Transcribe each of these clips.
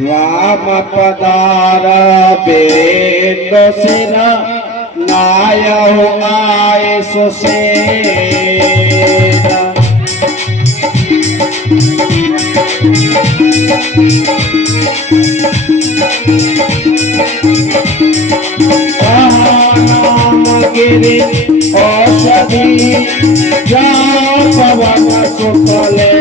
राम पदार बेट सेना नायहु आए सुसेना नाम गिरि औषधि जा पवन सुफले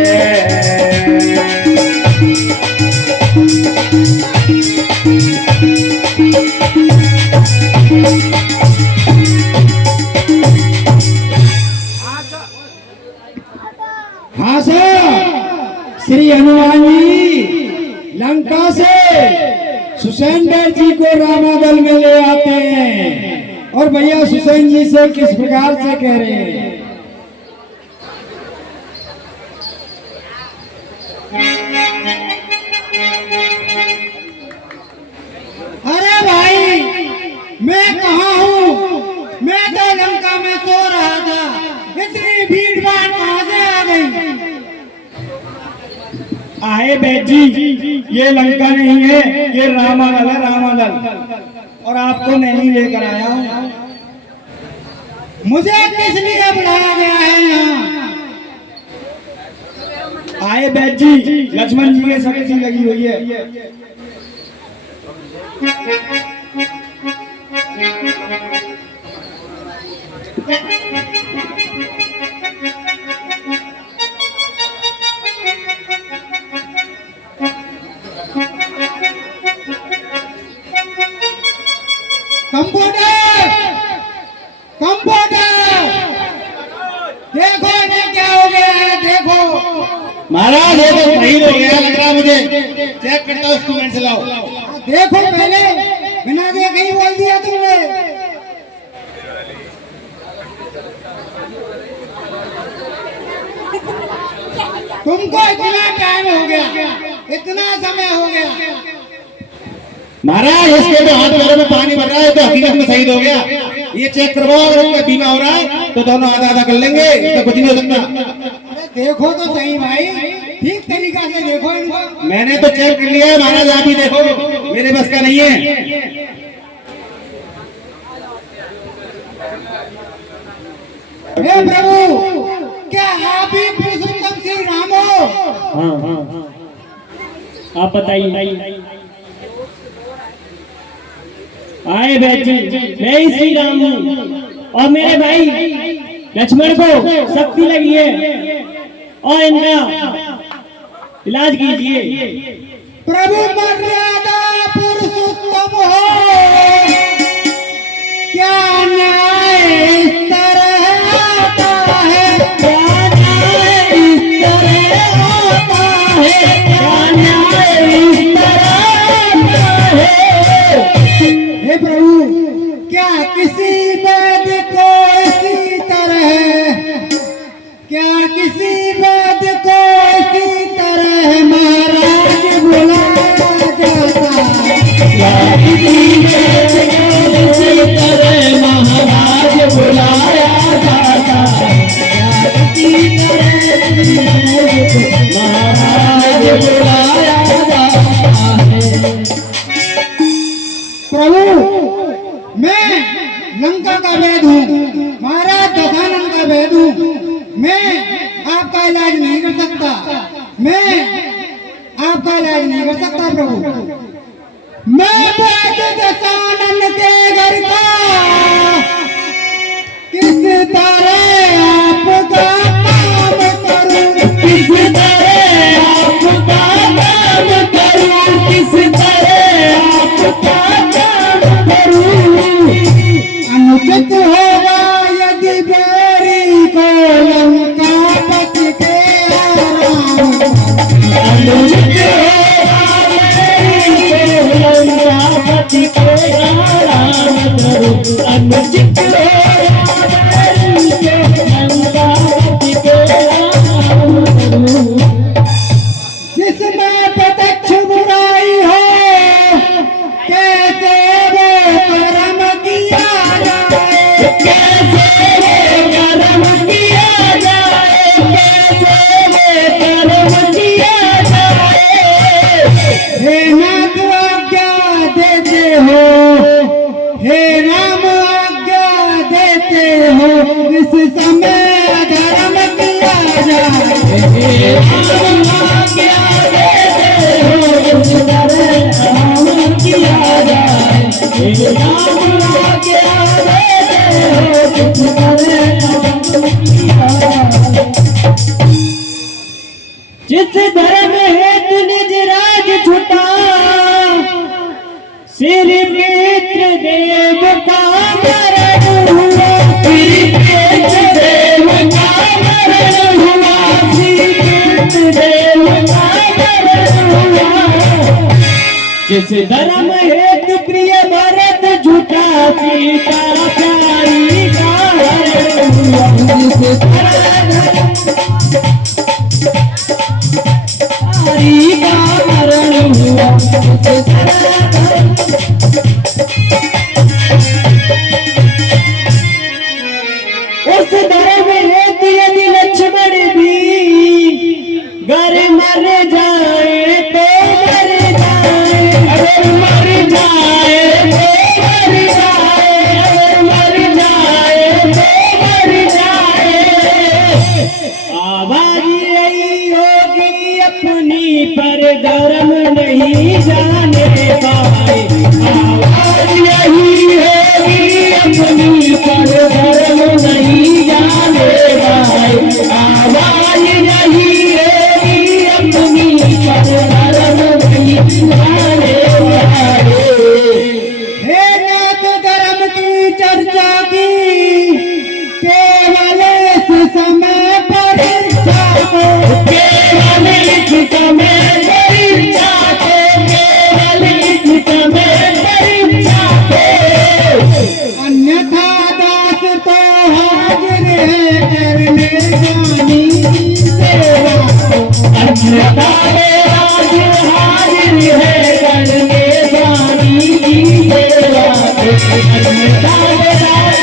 हाँ सर, श्री हनुमान जी लंका से सुसेंद्र जी को रामादल में ले आते हैं और भैया सुसेंद्र जी से किस प्रकार से कह रहे हैं। अरे भाई मैं कहाँ हूँ, मैं तो लंका में सो रहा था, इतनी भीड़ भाड़ कहाँ से आ गई। आए बैठ जी, ये लंका नहीं है, ये रामादल है, रामादल। और आपको नहीं लेकर आया हूँ। मुझे किस लिए बुलाया गया है यहाँ। आए बैठ जी, लक्ष्मण जी के शक्ति लगी हुई है। कंप्यूटर, कंप्यूटर, देखो ये क्या हो गया है, देखो। महाराज ये तो शहीद हो गया लग रहा मुझे, चेक करता हूँ इंस्ट्रूमेंट से लाओ। देखो पहले बिना देखे ही बोल दिया तुमने। तुमको इतना टाइम हो गया, इतना समय हो गया। महाराज इसके तो हाथ पैरों में पानी भर रहा है, तो हकीकत में शहीद हो गया। ये चेक करवाओ, अगर इसका बीमा हो रहा है तो दोनों आधा आधा कर लेंगे, इसका कुछ नहीं हो सकता। देखो तो सही भाई, ठीक तरीका से देखो इनको। मैंने तो चेक कर लिया है महाराज, आप ही देखो, मेरे बस का नहीं है। हे प्रभु, क्या आप ही पुरुषोत्तम श्री राम हो? हाँ हाँ हाँ, आप बताइए। आए बैठ जी, मैं ही श्री राम हूँ और मेरे भाई लक्ष्मण को शक्ति लगी है और इनका इलाज कीजिए। प्रभु मर्यादा पुरुषोत्तम हो, क्या न्याय इस तरह आता है, क्या न्याय इस तरह आता है, क्या न्याय इस तरह आता है। हे प्रभु, क्या किसी वैद्य को इसी तरह, क्या किसी वैद्य को इसी तरह महाराज बुलाया जाता, क्या किसी वैद्य को इसी तरह महाराज बुलाया जाता, क्या किसी तरह महाराज बुलाया जाता है। प्रभु, मैं लंका का वैद हूँ, महाराज दशानन का वैद हूँ। मैं आपका इलाज नहीं कर सकता, मैं आपका इलाज नहीं कर सकता प्रभु। मैं वैद दशानन के घर का किस तरह आपका काम करूं, किस तरह आपका काम करूं, किस तरह आपका काम करूं। अनुचित होगा यदि बैरी को लंकापति के आराम, अनुचित होगा बैरी को लंकापति के आराम करूं, अनुचित जिसमें प्रत्यक्ष बुराई हो कैसे वो कर्म किया जाए, कैसे वो कर्म किया जाए, कैसे वो कर्म किया जाए। हे नाथ आज्ञा देते हो, हे राम आज्ञा देते हो, इस समय धर्म किया जाए। हे राम आज्ञा देते हो, इस तरह धर्म किया जाए। हे राम आज्ञा देते हो, इस तरह धर्म किया जाए। जिस धर्म हेतु निज राज छुटा, सिर मित्र देव का मरण हुआ, सिर मित्र देव का मरण हुआ, सिर मित्र देव का मरण हुआ। जिस धर्म हेतु प्रिय भरत झूठा, सीता प्यारी का हरण हुआ, जिस प्यारी का मरण हुआ, उस धर्म हेतु यदि लक्ष्मण भी घर मर जाए तो मर जाए, अगर मर जाए तो मर जाए, अगर मर जाए तो मर जाए। आवाज यही होगी अपनी पर धर्म नहीं जाने पाए, आवाज यही होगी अपनी पर धर्म नहीं जाने पाए, आवाज यही होगी अपनी पर धर्म नहीं जाने पाए। हे नाथ धर्म की चर्चा की केवल इस समय परीक्षा को, केवल इस समय परीक्षा को, केवल इस समय परीक्षा को। अन्यथा दास तो हाजिर है करने जानी सेवा को, अन्यथा दास हाजिर है करने जानी सेवा को, अन्यथा दास